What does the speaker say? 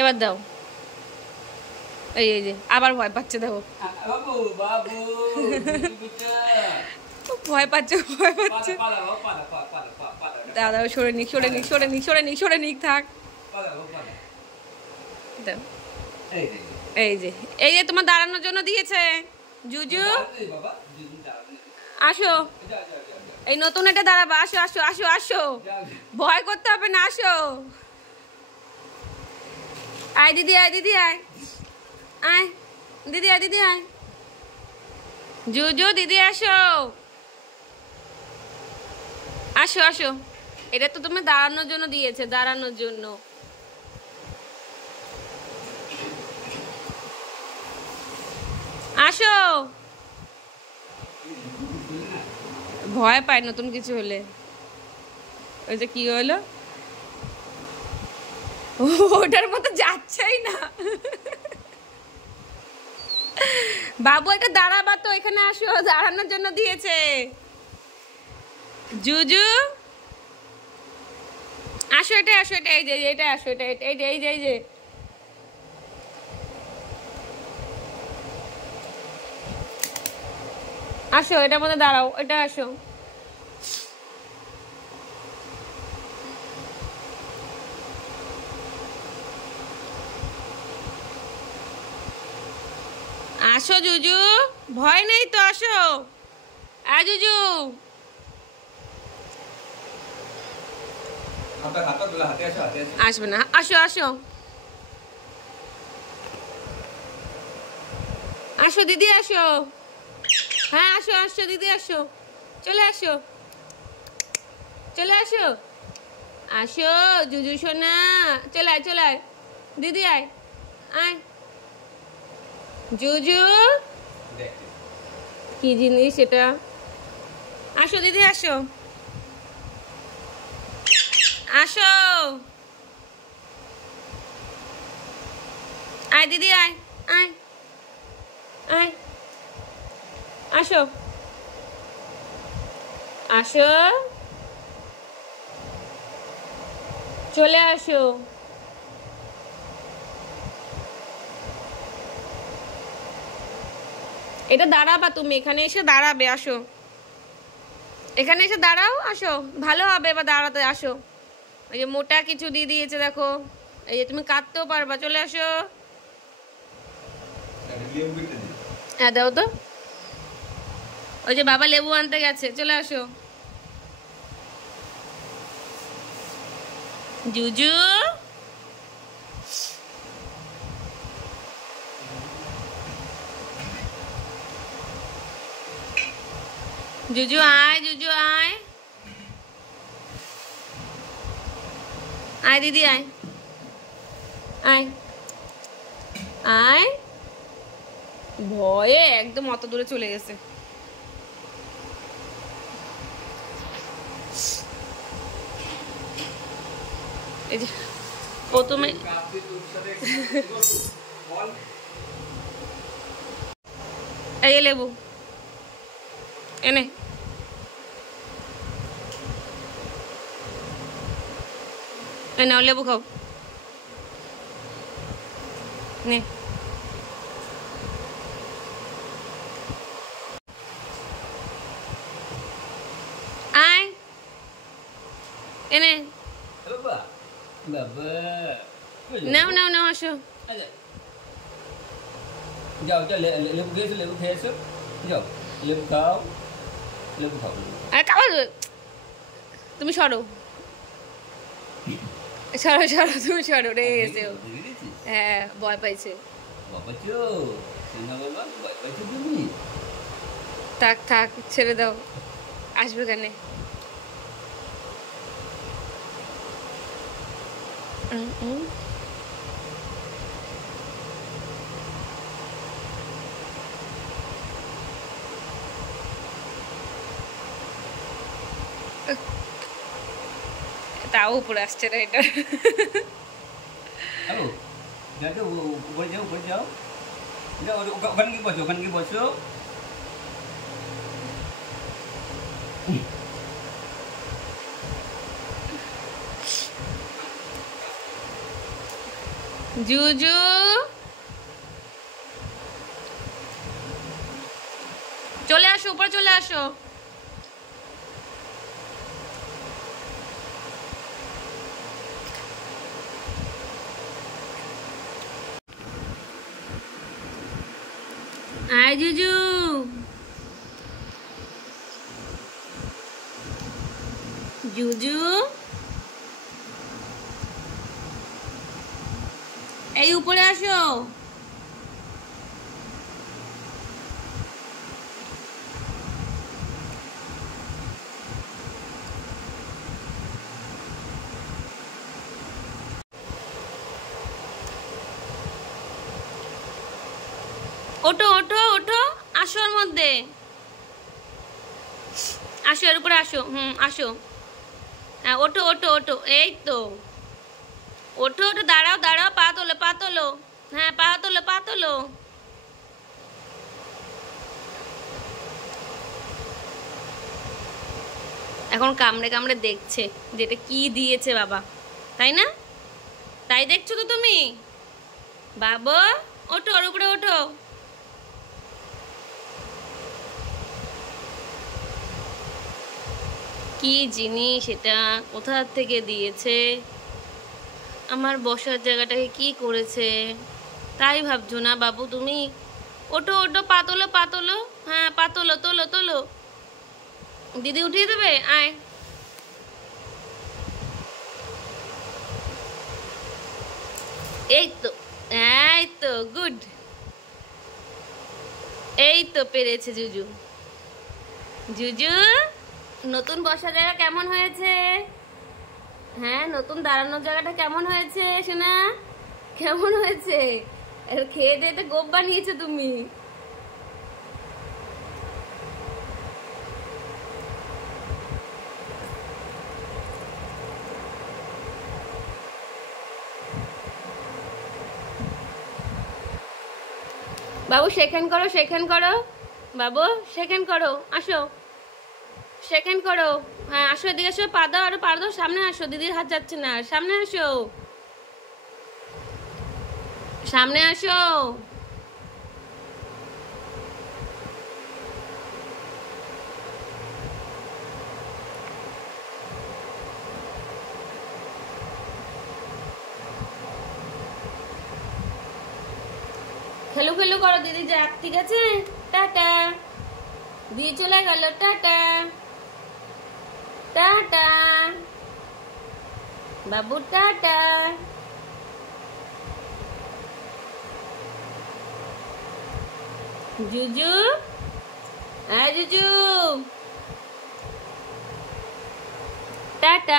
এবার দাও। এই এই যে আবার ভয় পাচ্ছে, দেখো বাবু বাবু ভয় পাচ্ছে, ভয় পাচ্ছে। দাদা সরে নিক, সরে নিক, সরে নিক, সরে নিক, সরে নিক, থাক। দাও। এই যে এই যে তোমার দাঁড়ানোর জন্য দিয়েছে জুজু। আসো, এই নতুন এটা দাঁড়াবো। আসো আসো আসো আসো, ভয় করতে হবে না, আসো। আয় দিদি, আয় দিদি, আয় আয় দিদি, আয় দিদি, আয় জুজু দিদি, আসো আসো আসো। এটা তো তুমি দাঁড়ানোর জন্য দিয়েছে, দাঁড়ানোর জন্য। আসো। ভয় পায় নতুন কিছু হলে। ওই যে কি হলো, ওটার মতো যাচ্ছেই না। বাবু এটা দাঁড়াবা তো, এখানে আসো, দাঁড়ানোর জন্য দিয়েছে জুজু। আসো, এটা আসো, এটা এই যে এটা আসো, এটা এই যে এই যে এই যে আসো, এটার মধ্যে দাঁড়াও, এটা আসো। আসো জুজু, ভয় নেই তো, আসো। আ জুজু, আসবে না, আসো আসো আসো দিদি, আসো। হ্যাঁ আসো আসো দিদি, আসো, চলে আসো, চলে আসো, আসো জুজু সোনা, চলে আয়, চলে আয় দিদি, আয় আয় জুজু। কি জিনিস এটা? আসো দিদি, আসো আসো, আয় দিদি, আয় আয় আয়, আসো আসো, চলে আসো। এটা দাঁড়াবা তুমি, এখানে এসে দাঁড়াবে, আসো এখানে এসে দাঁড়াও, আসো, ভালো হবে এবার দাঁড়াতে, আসো। এই যে মোটা কিছু দিয়ে দিয়েছে দেখো, এই যে তুমি কাটতেও পারবা, চলে আসো। হ্যাঁ দাও তো, ওই যে বাবা লেবু আনতে গেছে, চলে আসো জুজু। জুজু আয়, জুজু আয়, আয় দিদি, আয় আয় আয়। ভয়ে একদম অত দূরে চলে গেছে। এই যে প্রথমে এই যে লেবু এনে, নাও লেবু খাও, নে। আয় এনে, নাও নাও নাও, আসো। যাও যাও, লেবু খেয়েছো, লেবু খেয়েছো, যাও লেবু খাও, লেবু খাও। আরে খাবার, তুমি সরো সরো সরো, তুমি সরো রে, এসে হ্যাঁ ভয় পাইছে। থাক থাক, ছেড়ে দাও, আসবে কেন? তাও উপরে আসছে না এটা। উপরে যাও, উপরে যাও, যাও ওখানে কি বসো, ওখানে কি বসো। জুজু চলে আসো, উপরে চলে আসো। আয় জুজু, জুজু এই উপরে আসো। ওঠো ওঠো ওঠো, আসো ওর মধ্যে, আসো এর উপরে আসো। আসো, হ্যাঁ ওঠো ওঠো ওঠো, এই তো ওঠো ওঠো, দাঁড়াও দাঁড়াও, পা তোলো পা তোলো, হ্যাঁ পা তোলো পা তোলো। এখন কামড়ে কামড়ে দেখছে যেটা কি দিয়েছে বাবা, তাই না? তাই দেখছো তো তুমি? বাবা ওঠো, ওর উপরে ওঠো। কি জিনিস এটা, কোথা থেকে দিয়েছে, আমার বসার জায়গাটাকে কি করেছে তাই ভাবছো না বাবু তুমি? ওঠো ওঠো, পা তোলো পা তোলো, হ্যাঁ পা তোলো, তোলো তোলো, দিদি উঠিয়ে দেবে, আয়। এই তো, এই তো গুড, এই তো পেরেছে জুজু। জুজু নতুন বসার জায়গা কেমন হয়েছে? হ্যাঁ নতুন দাঁড়ানোর জায়গাটা কেমন হয়েছে সোনা? কেমন হয়েছে? খেয়ে দিয়ে তো গোপ বানিয়েছো তুমি। বাবু সেকেন্ড করো, সেকেন্ড করো বাবু, সেকেন্ড করো, আসো সেকেন্ড করো, হ্যাঁ আসো এদিকে আসো, পা দাও আরো পা দাও, সামনে আসো, দিদির হাত যাচ্ছে না, সামনে আসো, সামনে আসো। খেলু খেলু করো, দিদি যাক, ঠিক আছে, টাটা, দিয়ে চলে গেল, টাটা টাটা বাবু, টাটা। জুজু, জুজু টাটা।